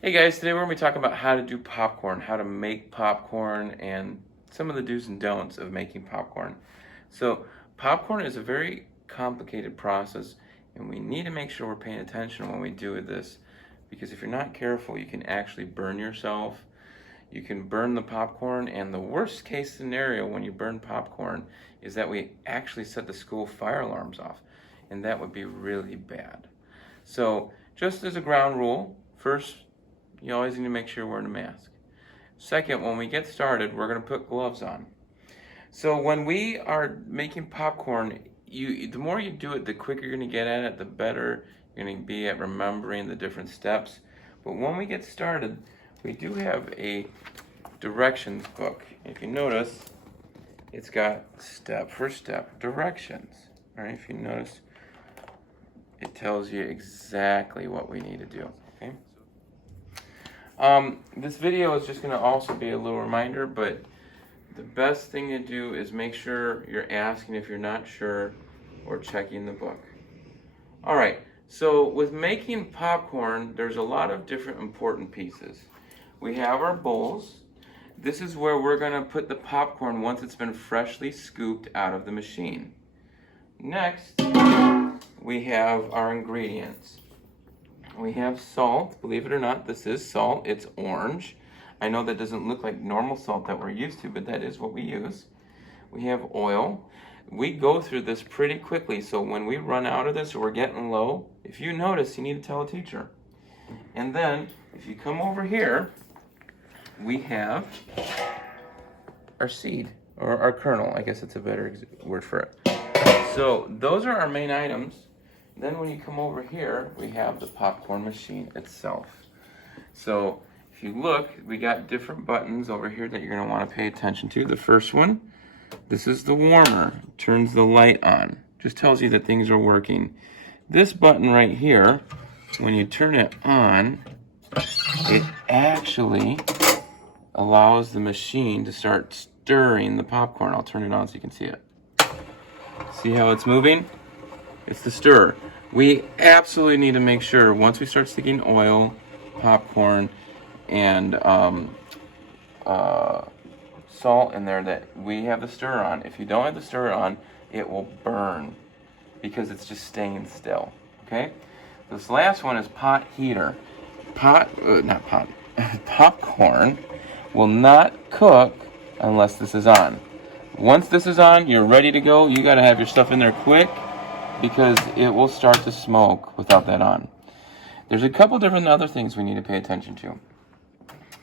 Hey guys, today we're going to be talking about how to do popcorn, how to make popcorn, and some of the do's and don'ts of making popcorn. So, popcorn is a very complicated process, and we need to make sure we're paying attention when we do this, because if you're not careful, you can actually burn yourself. You can burn the popcorn, and the worst case scenario when you burn popcorn is that we actually set the school fire alarms off, and that would be really bad. So, just as a ground rule, first, you always need to make sure you're wearing a mask. Second, when we get started, we're going to put gloves on. So when we are making popcorn, the more you do it, the quicker you're going to get at it, the better you're going to be at remembering the different steps. But when we get started, we do have a directions book. If you notice, it's got first step, directions. All right, if you notice, it tells you exactly what we need to do. Okay. This video is just going to also be a little reminder, but the best thing to do is make sure you're asking if you're not sure or checking the book. Alright, so with making popcorn, there's a lot of different important pieces. We have our bowls. This is where we're going to put the popcorn once it's been freshly scooped out of the machine. Next, we have our ingredients. We have salt. Believe it or not, this is salt. It's orange. I know that doesn't look like normal salt that we're used to, but that is what we use. We have oil. We go through this pretty quickly, so when we run out of this or we're getting low, if you notice, you need to tell a teacher. And then, if you come over here, we have our seed, or our kernel. I guess it's a better word for it. So those are our main items. Then when you come over here, we have the popcorn machine itself. So if you look, we got different buttons over here that you're going to want to pay attention to. The first one, this is the warmer. Turns the light on. Just tells you that things are working. This button right here, when you turn it on, it actually allows the machine to start stirring the popcorn. I'll turn it on so you can see it. See how it's moving? It's the stir. We absolutely need to make sure once we start sticking oil, popcorn, and salt in there that we have the stir on. If you don't have the stir on, it will burn because it's just staying still. Okay? This last one is pot heater. Popcorn will not cook unless this is on. Once this is on, you're ready to go. You got to have your stuff in there quick, because it will start to smoke without that on. There's a couple different other things we need to pay attention to.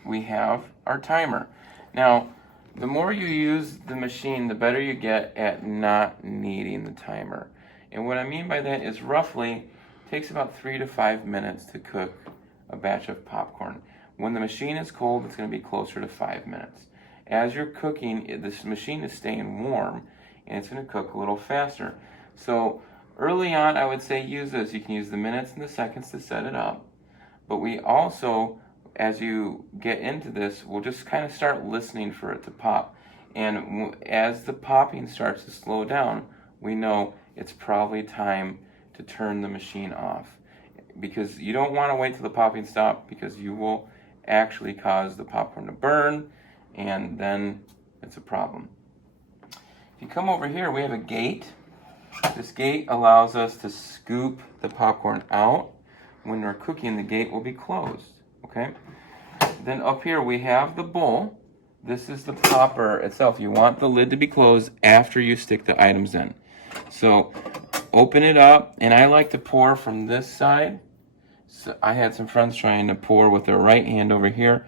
We have our timer. Now, the more you use the machine, the better you get at not needing the timer. And what I mean by that is roughly, it takes about 3 to 5 minutes to cook a batch of popcorn. When the machine is cold, it's going to be closer to 5 minutes. As you're cooking, this machine is staying warm, and it's going to cook a little faster. So early on, I would say use this. You can use the minutes and the seconds to set it up. But we also, as you get into this, we'll just kind of start listening for it to pop. And as the popping starts to slow down, we know it's probably time to turn the machine off. Because you don't want to wait till the popping stops, because you will actually cause the popcorn to burn, and then it's a problem. If you come over here, we have a gate. This gate allows us to scoop the popcorn out. When we're cooking, the gate will be closed. Okay? Then up here we have the bowl. This is the popper itself. You want the lid to be closed after you stick the items in. So open it up, and I like to pour from this side. So I had some friends trying to pour with their right hand over here.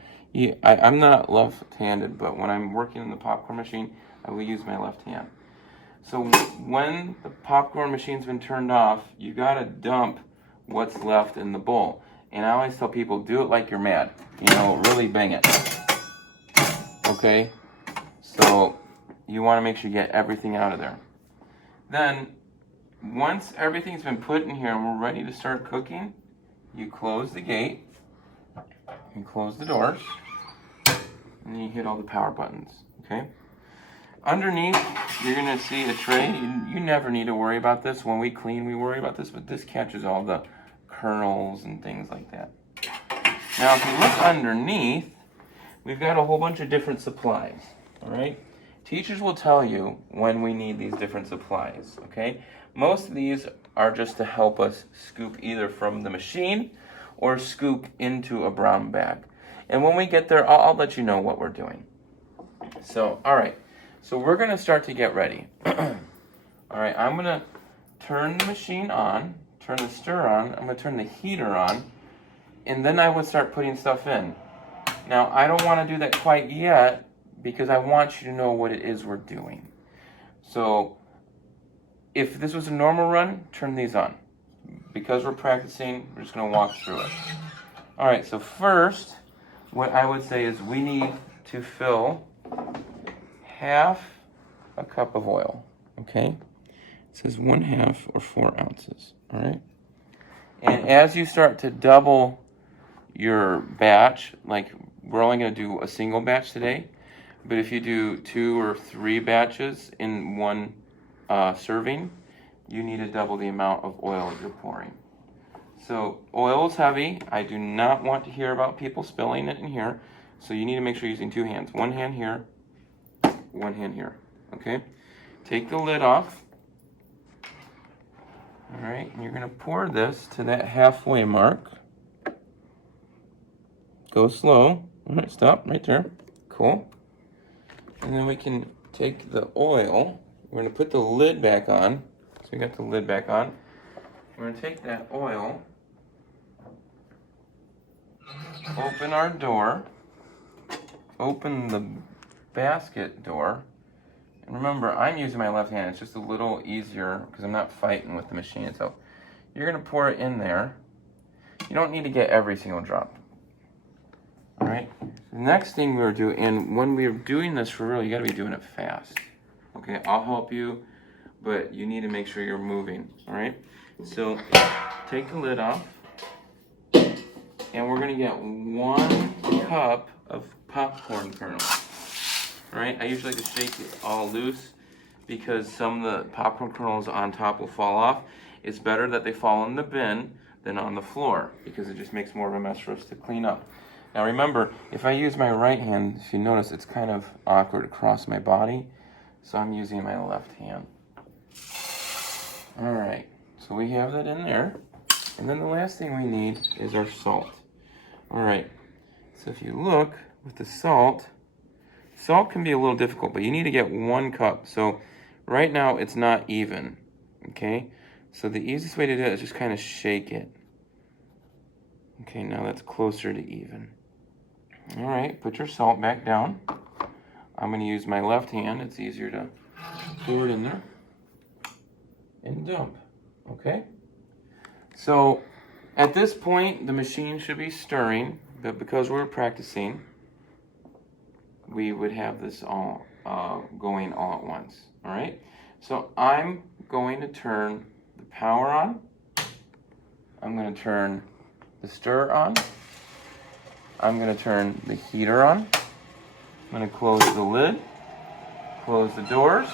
I'm not left-handed, but when I'm working in the popcorn machine, I will use my left hand. So when the popcorn machine's been turned off, you gotta dump what's left in the bowl. And I always tell people, do it like you're mad. Really bang it. Okay? So you wanna make sure you get everything out of there. Then, once everything's been put in here and we're ready to start cooking, you close the gate, you close the doors, and then you hit all the power buttons. Okay? Underneath, you're going to see a tray. You never need to worry about this. When we clean, we worry about this, but this catches all the kernels and things like that. Now, if you look underneath, we've got a whole bunch of different supplies, all right? Teachers will tell you when we need these different supplies, okay? Most of these are just to help us scoop either from the machine or scoop into a brown bag. And when we get there, I'll let you know what we're doing. So, all right. So we're going to start to get ready. All right, I'm going to turn the machine on, turn the stir on, I'm going to turn the heater on, and then I would start putting stuff in. Now, I don't want to do that quite yet because I want you to know what it is we're doing. So, if this was a normal run, turn these on. Because we're practicing, we're just going to walk through it. All right, so first, what I would say is we need to fill half a cup of oil, okay? It says 1/2 or 4 ounces, all right? And as you start to double your batch, like we're only going to do a single batch today, but if you do 2 or 3 batches in one serving, you need to double the amount of oil you're pouring. So oil is heavy. I do not want to hear about people spilling it in here, so you need to make sure you're using 2 hands. 1 hand here, 1 hand here, okay? Take the lid off. All right, and you're going to pour this to that halfway mark. Go slow. All right, stop right there. Cool. And then we can take the oil. We're going to put the lid back on. So we got the lid back on. We're going to take that oil, open our door, open the basket door. And remember, I'm using my left hand. It's just a little easier because I'm not fighting with the machine. So you're going to pour it in there. You don't need to get every single drop. All right. The next thing we're doing, and when we're doing this for real, you got to be doing it fast. Okay, I'll help you, but you need to make sure you're moving. All right. So take the lid off, and we're going to get 1 cup of popcorn kernels. All right. I usually like to shake it all loose because some of the popcorn kernels on top will fall off. It's better that they fall in the bin than on the floor because it just makes more of a mess for us to clean up. Now remember, if I use my right hand, if you notice, it's kind of awkward across my body, so I'm using my left hand. All right, so we have that in there. And then the last thing we need is our salt. All right, so if you look with the salt can be a little difficult, but you need to get 1 cup. So right now it's not even, okay? So the easiest way to do it is just kind of shake it. Okay, now that's closer to even. All right, put your salt back down. I'm going to use my left hand. It's easier to pour it in there and dump, okay? So at this point, the machine should be stirring, but because we're practicing, we would have this all going all at once, all right? So I'm going to turn the power on. I'm going to turn the stir on. I'm going to turn the heater on. I'm going to close the lid, close the doors,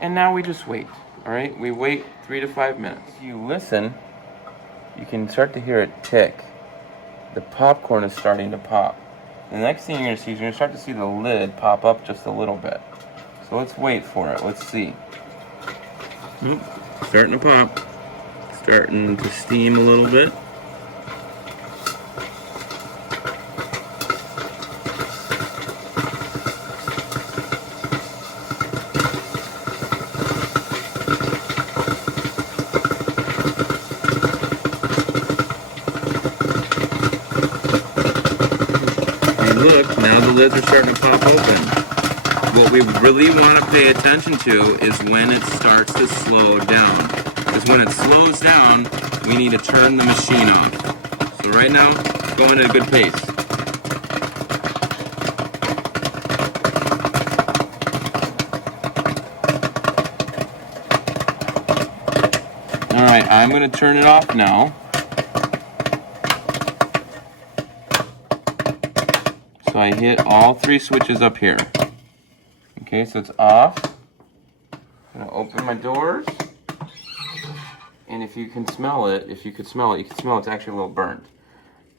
and now we just wait, all right? We wait 3 to 5 minutes. If you listen, you can start to hear it tick. The popcorn is starting to pop. The next thing you're going to see is you're going to start to see the lid pop up just a little bit. So let's wait for it. Let's see. Starting to pop. Starting to steam a little bit. Look, now the lids are starting to pop open. What we really want to pay attention to is when it starts to slow down. Because when it slows down, we need to turn the machine off. So right now, it's going at a good pace. Alright, I'm going to turn it off now. So I hit all 3 switches up here. Okay, so it's off. I'm gonna open my doors. And if you can smell it, you can smell it's actually a little burnt.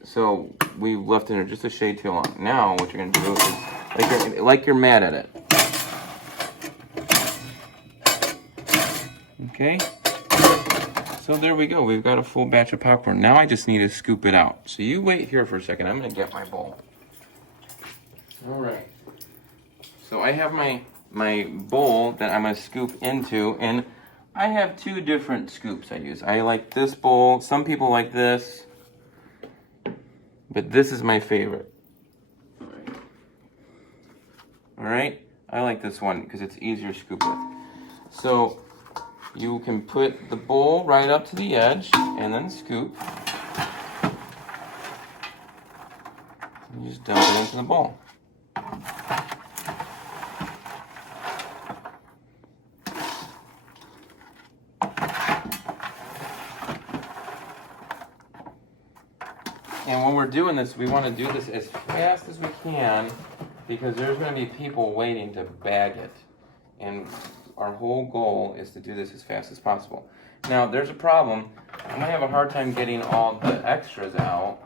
So we left it in just a shade too long. Now what you're gonna do is like you're mad at it. Okay. So there we go. We've got a full batch of popcorn. Now I just need to scoop it out. So you wait here for a second. I'm gonna get my bowl. All right. So I have my bowl that I'm gonna scoop into, and I have two different scoops I use. I like this bowl. Some people like this, but this is my favorite. All right. I like this one because it's easier to scoop with. So you can put the bowl right up to the edge and then scoop. You just dump it into the bowl. And when we're doing this, we want to do this as fast as we can because there's going to be people waiting to bag it. And our whole goal is to do this as fast as possible. Now, there's a problem. I'm going to have a hard time getting all the extras out.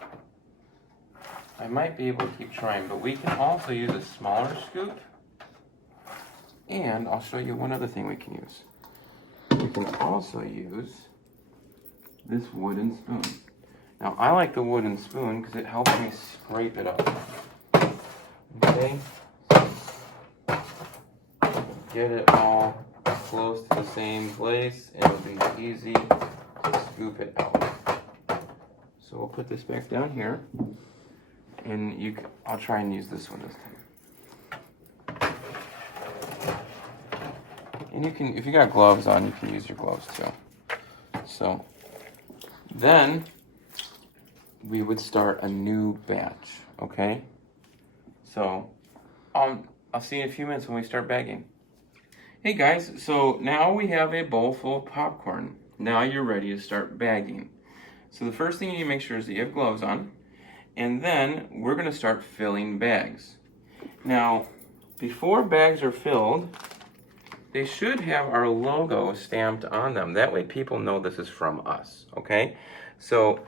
I might be able to keep trying, but we can also use a smaller scoop. And I'll show you one other thing we can use. We can also use this wooden spoon. Now, I like the wooden spoon because it helps me scrape it up. Okay? Get it all close to the same place, and it'll be easy to scoop it out. So we'll put this back down here, and I'll try and use this one this time. And you can, if you got gloves on, you can use your gloves too. So then we would start a new batch, okay? So I'll see you in a few minutes when we start bagging. Hey guys, so now we have a bowl full of popcorn. Now you're ready to start bagging. So the first thing you need to make sure is that you have gloves on, and then we're gonna start filling bags. Now, before bags are filled, they should have our logo stamped on them. That way people know this is from us, okay? So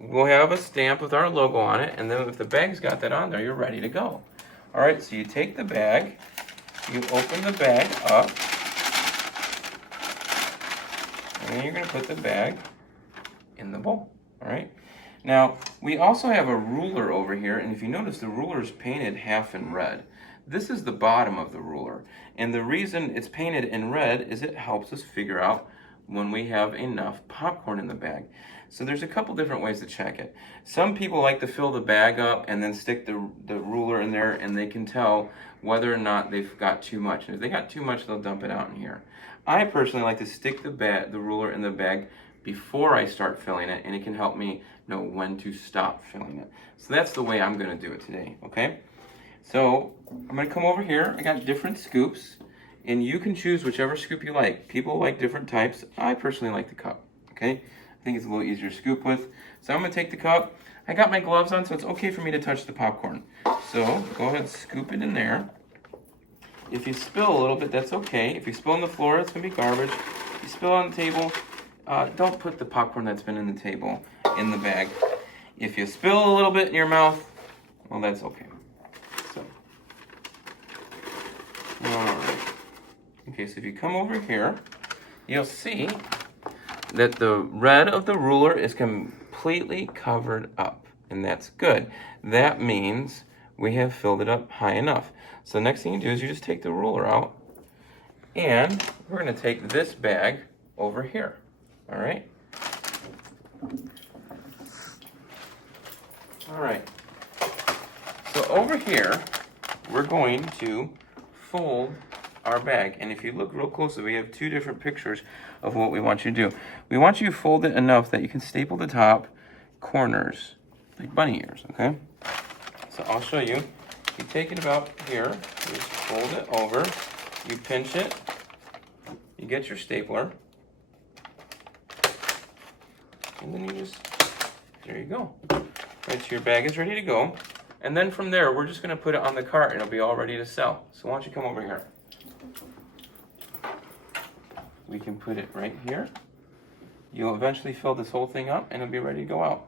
we'll have a stamp with our logo on it, and then if the bag's got that on there, you're ready to go. All right, so you take the bag, you open the bag up, and then you're gonna put the bag in the bowl, all right? Now, we also have a ruler over here, and if you notice, the ruler is painted half in red. This is the bottom of the ruler, and the reason it's painted in red is it helps us figure out when we have enough popcorn in the bag. So there's a couple different ways to check it. Some people like to fill the bag up and then stick the ruler in there, and they can tell whether or not they've got too much. And if they got too much, they'll dump it out in here. I personally like to stick the ruler in the bag before I start filling it, and it can help me know when to stop filling it. So that's the way I'm gonna do it today, okay? So I'm gonna come over here. I got different scoops, and you can choose whichever scoop you like. People like different types. I personally like the cup, okay? I think it's a little easier to scoop with. So I'm gonna take the cup. I got my gloves on, so it's okay for me to touch the popcorn. So go ahead and scoop it in there. If you spill a little bit, that's okay. If you spill on the floor, it's gonna be garbage. If you spill on the table, don't put the popcorn that's been in the table in the bag. If you spill a little bit in your mouth, well, that's okay. So, all right. Okay, so if you come over here, you'll see that the red of the ruler is completely covered up, and that's good. That means we have filled it up high enough. So next thing you do is you just take the ruler out, and we're gonna take this bag over here, all right? All right, so over here, we're going to fold our bag. And if you look real closely, we have two different pictures of what we want you to do. We want you to fold it enough that you can staple the top corners, like bunny ears, okay? So I'll show you. You take it about here, you just fold it over, you pinch it, you get your stapler, and then you just, there you go. Right, so your bag is ready to go. And then from there, we're just gonna put it on the cart and it'll be all ready to sell. So why don't you come over here? We can put it right here. You'll eventually fill this whole thing up and it'll be ready to go out.